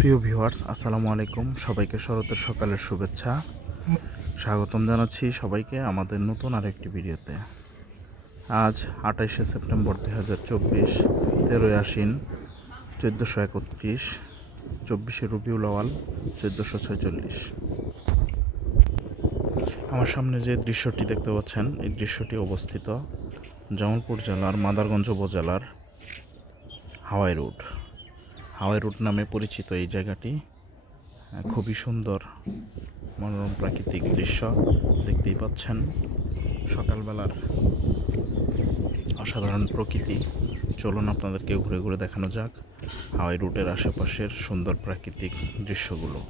প্রিয় ভিউয়ার্স, আসসালামু আলাইকুম। সবাইকে শরতের সকালের শুভেচ্ছা। স্বাগতম জানাচ্ছি সবাইকে আমাদের নতুন আরেকটি ভিডিওতে। আজ আঠাইশে সেপ্টেম্বর দুই হাজার চব্বিশ, তেরোই আশ্বিন, চোদ্দোশো একত্রিশ, চব্বিশে রবিউল আওয়াল চোদ্দোশো ছয়চল্লিশ। আমার সামনে যে দৃশ্যটি দেখতে পাচ্ছেন, এই দৃশ্যটি অবস্থিত জামালপুর জেলার মাদারগঞ্জ উপজেলার হাওয়াই রোড। হাওয়াই রোড নামে পরিচিত এই জায়গাটি। খুবই সুন্দর মনোরম প্রাকৃতিক দৃশ্য দেখতেই পাচ্ছেন। সকালবেলার অসাধারণ প্রকৃতি। চলুন আপনাদেরকে ঘুরে ঘুরে দেখানো যাক হাওয়াই রুটের আশেপাশের সুন্দর প্রাকৃতিক দৃশ্যগুলো।